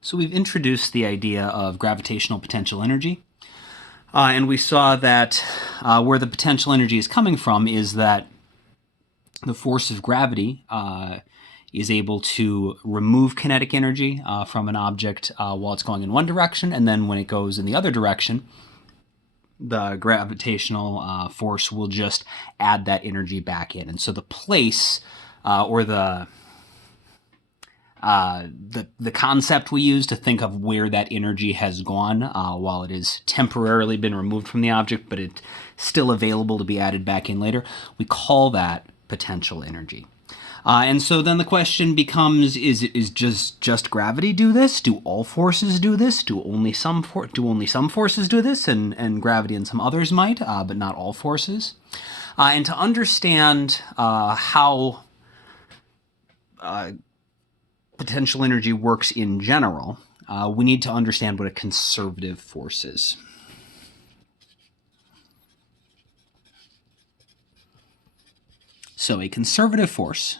So we've introduced the idea of gravitational potential energy, and we saw that where the potential energy is coming from is that the force of gravity is able to remove kinetic energy from an object while it's going in one direction, and then when it goes in the other direction, the gravitational force will just add that energy back in. And so the place or the concept we use to think of where that energy has gone while it has temporarily been removed from the object, but it's still available to be added back in later, we call that potential energy. And so then the question becomes, is just gravity do this? Do all forces do this? Do only some forces do this? And gravity and some others might, but not all forces. And to understand how potential energy works in general, we need to understand what a conservative force is. So a conservative force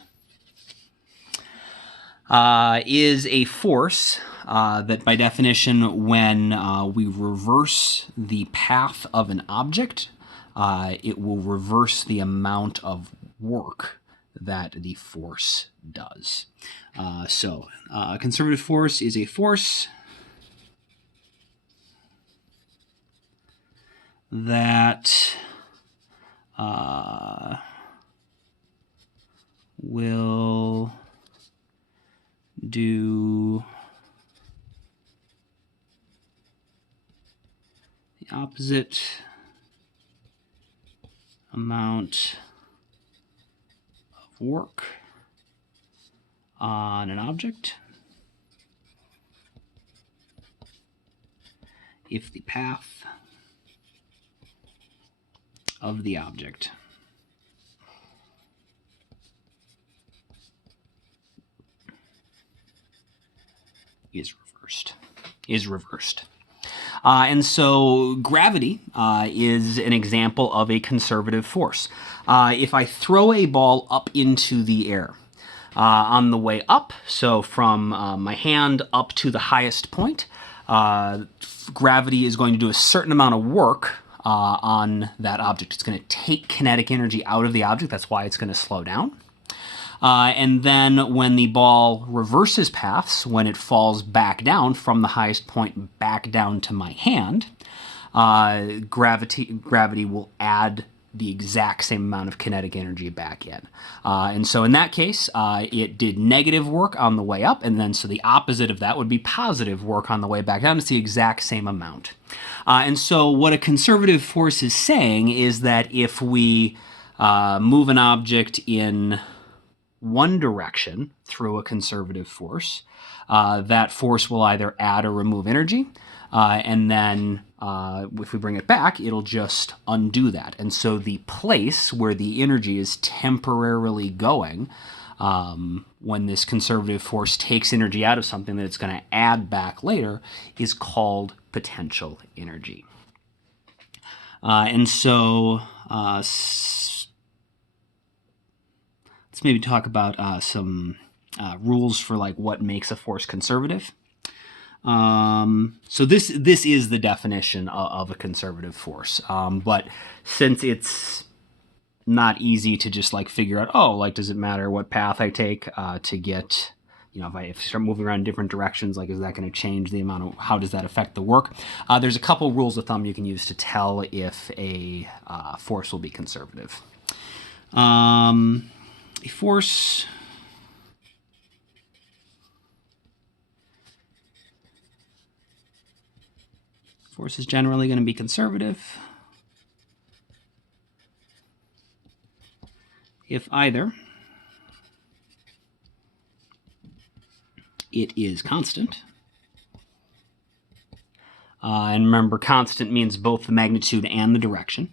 is a force that, by definition, when we reverse the path of an object, it will reverse the amount of work that the force does. So a conservative force is a force that will do the opposite amount of work on an object if the path of the object is reversed. And so gravity is an example of a conservative force. If I throw a ball up into the air, on the way up, so from my hand up to the highest point, gravity is going to do a certain amount of work on that object. It's going to take kinetic energy out of the object. That's why it's going to slow down. And then when the ball reverses paths, when it falls back down from the highest point back down to my hand, gravity will add the exact same amount of kinetic energy back in. And so in that case, it did negative work on the way up, and then so the opposite of that would be positive work on the way back down. It's the exact same amount. And so what a conservative force is saying is that if we move an object in one direction through a conservative force, that force will either add or remove energy, and then if we bring it back, it'll just undo that. And so the place where the energy is temporarily going, when this conservative force takes energy out of something that it's going to add back later, is called potential energy. And so let's maybe talk about some rules for like what makes a force conservative. So this is the definition of a conservative force. But since it's not easy to just like figure out, oh, like, does it matter what path I take to get, you know, if I start moving around in different directions, like, is that going to change the amount of, how does that affect the work? There's a couple rules of thumb you can use to tell if a force will be conservative. A force is generally going to be conservative if either it is constant, and remember, constant means both the magnitude and the direction,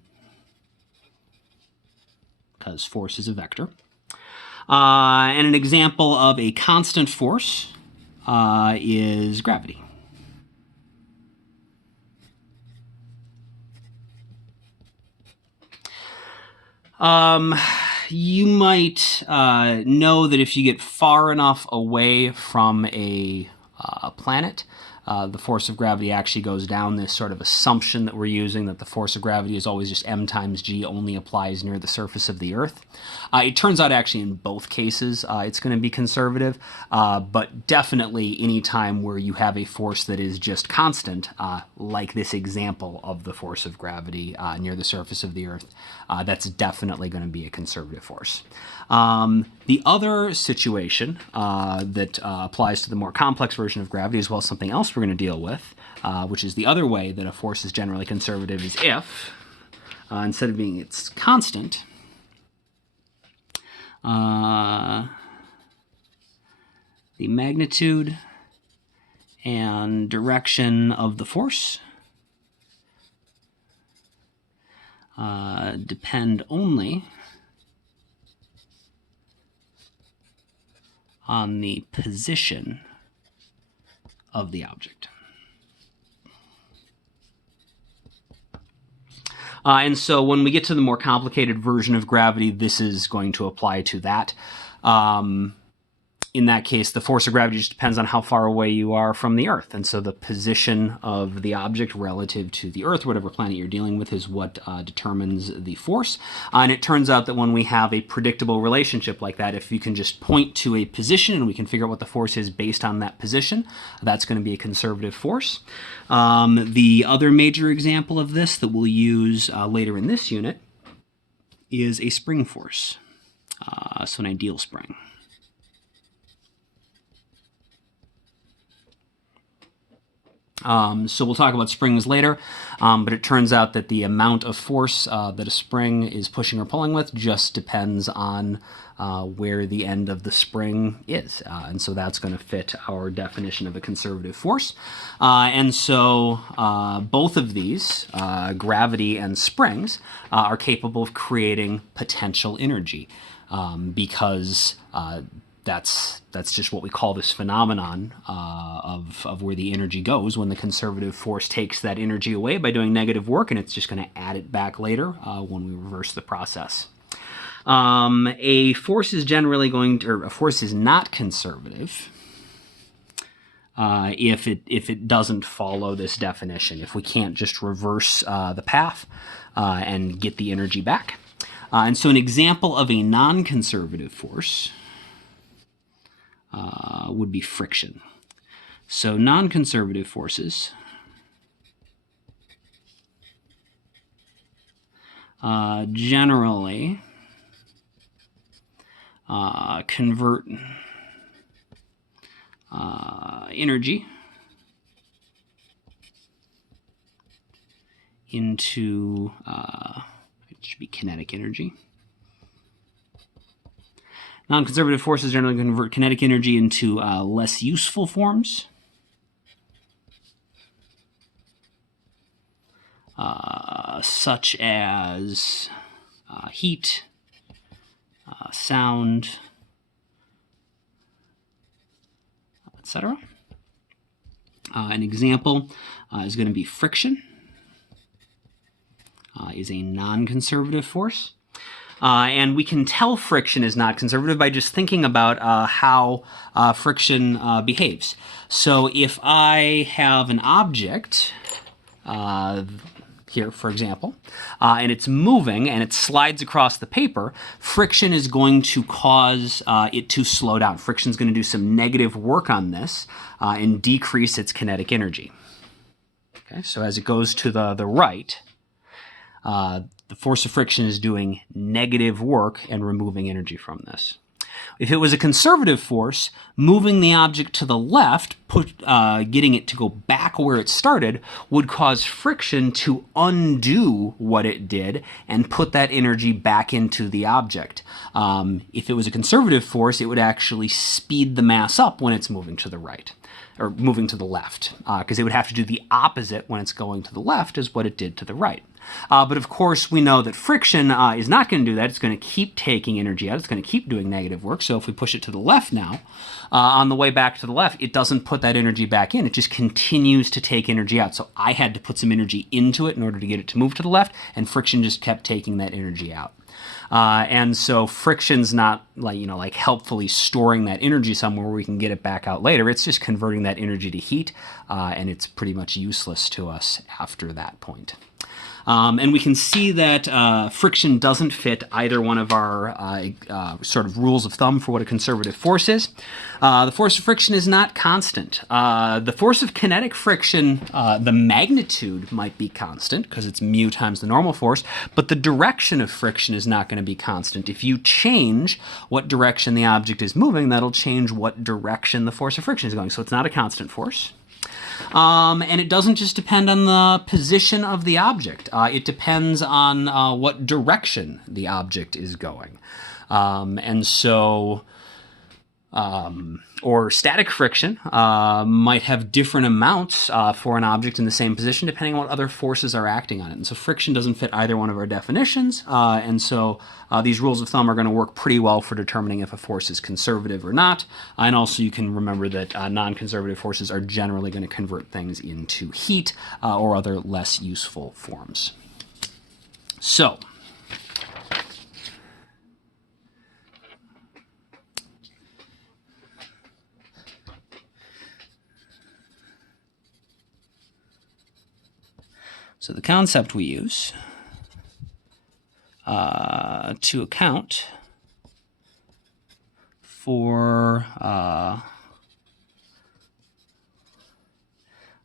because force is a vector. And an example of a constant force is gravity. You might know that if you get far enough away from a a planet, the force of gravity actually goes down. This sort of assumption that we're using that the force of gravity is always just m times g only applies near the surface of the Earth. It turns out actually in both cases it's going to be conservative, but definitely any time where you have a force that is just constant, like this example of the force of gravity near the surface of the Earth, that's definitely going to be a conservative force. The other situation that applies to the more complex version of gravity, as well as something else we're going to deal with, which is the other way that a force is generally conservative, is if, instead of being its constant, the magnitude and direction of the force depend only on the position of the object. And so when we get to the more complicated version of gravity, this is going to apply to that. In that case, the force of gravity just depends on how far away you are from the Earth. And so the position of the object relative to the Earth, whatever planet you're dealing with, is what determines the force. And it turns out that when we have a predictable relationship like that, if you can just point to a position and we can figure out what the force is based on that position, that's going to be a conservative force. The other major example of this that we'll use later in this unit is a spring force, so an ideal spring. So we'll talk about springs later, but it turns out that the amount of force that a spring is pushing or pulling with just depends on where the end of the spring is. And so that's going to fit our definition of a conservative force. And so both of these, gravity and springs, are capable of creating potential energy because that's just what we call this phenomenon of where the energy goes when the conservative force takes that energy away by doing negative work, and it's just going to add it back later when we reverse the process. A force is generally going to, or a force is not conservative if it doesn't follow this definition, if we can't just reverse the path and get the energy back. And so an example of a non-conservative force would be friction. So non-conservative forces generally convert energy into, it should be kinetic energy. Non-conservative forces generally convert kinetic energy into less useful forms, such as heat, sound, etc. An example is going to be friction, is a non-conservative force. And we can tell friction is not conservative by just thinking about how friction behaves. So if I have an object, here for example, and it's moving and it slides across the paper, friction is going to cause it to slow down. Friction is going to do some negative work on this and decrease its kinetic energy. Okay, so as it goes to the right, the force of friction is doing negative work and removing energy from this. If it was a conservative force, moving the object to the left, getting it to go back where it started, would cause friction to undo what it did and put that energy back into the object. If it was a conservative force, it would actually speed the mass up when it's moving to the right, or moving to the left, because it would have to do the opposite when it's going to the left as what it did to the right. But of course, we know that friction is not going to do that. It's going to keep taking energy out. It's going to keep doing negative work. So if we push it to the left now, on the way back to the left, it doesn't put that energy back in. It just continues to take energy out. So I had to put some energy into it in order to get it to move to the left, and friction just kept taking that energy out. And so friction's not like helpfully storing that energy somewhere where we can get it back out later. It's just converting that energy to heat, and it's pretty much useless to us after that point. And we can see that friction doesn't fit either one of our sort of rules of thumb for what a conservative force is. The force of friction is not constant. The force of kinetic friction, the magnitude might be constant because it's mu times the normal force, but the direction of friction is not going to be constant. If you change what direction the object is moving, that'll change what direction the force of friction is going. So it's not a constant force. And it doesn't just depend on the position of the object. It depends on what direction the object is going. Or static friction might have different amounts for an object in the same position depending on what other forces are acting on it. And so friction doesn't fit either one of our definitions. And so these rules of thumb are going to work pretty well for determining if a force is conservative or not. And also you can remember that non-conservative forces are generally going to convert things into heat or other less useful forms. So the concept we use to account for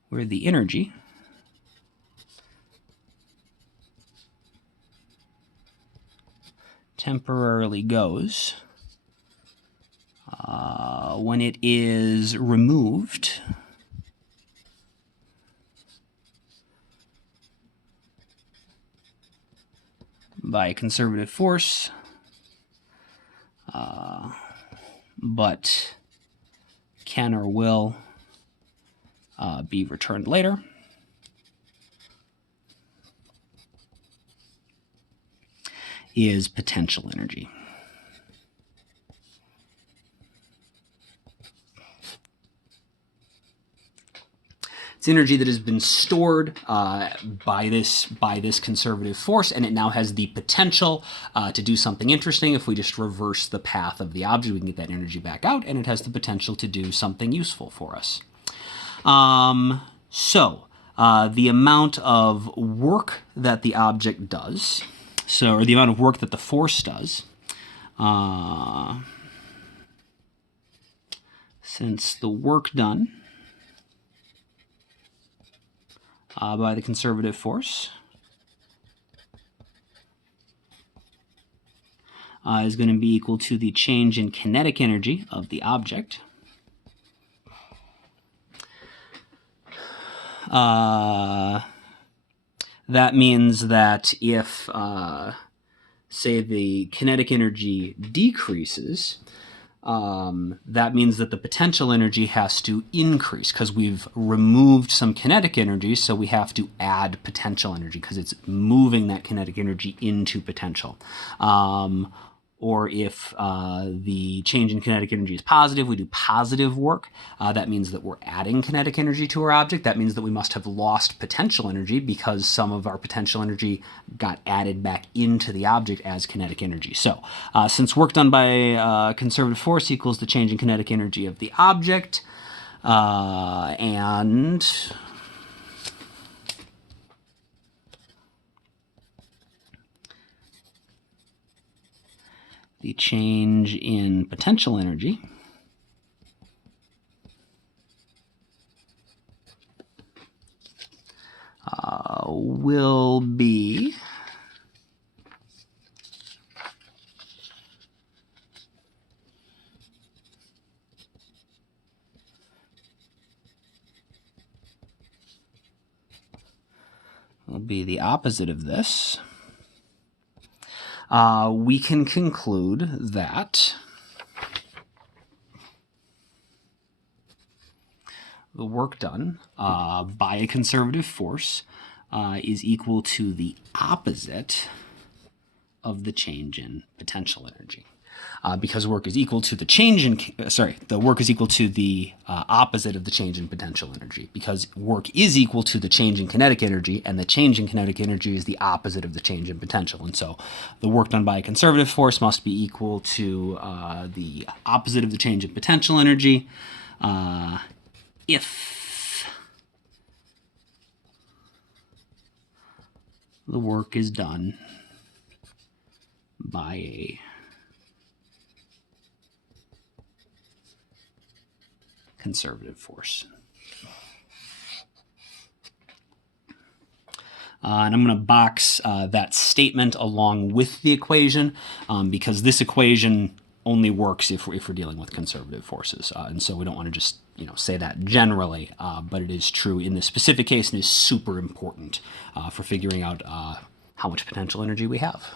where the energy temporarily goes when it is removed by a conservative force, but can or will be returned later. Is potential energy. It's energy that has been stored by this conservative force, and it now has the potential to do something interesting. If we just reverse the path of the object, we can get that energy back out, and it has the potential to do something useful for us. The amount of work that the object does, or the amount of work that the force does, since the work done by the conservative force is going to be equal to the change in kinetic energy of the object. That means that if, say, the kinetic energy decreases, that means that the potential energy has to increase because we've removed some kinetic energy, so we have to add potential energy because it's moving that kinetic energy into potential. Or if the change in kinetic energy is positive, we do positive work. That means that we're adding kinetic energy to our object. That means that we must have lost potential energy because some of our potential energy got added back into the object as kinetic energy. So since work done by conservative force equals the change in kinetic energy of the object, and the change in potential energy will be the opposite of this. We can conclude that the work done by a conservative force is equal to the opposite of the change in potential energy. because work is equal to the change in, the work is equal to the opposite of the change in potential energy, because work is equal to the change in kinetic energy, and the change in kinetic energy is the opposite of the change in potential. And so the work done by a conservative force must be equal to the opposite of the change in potential energy if the work is done by a conservative force. And I'm going to box that statement along with the equation because this equation only works if we're dealing with conservative forces. And so we don't want to just say that generally, but it is true in this specific case and is super important for figuring out how much potential energy we have.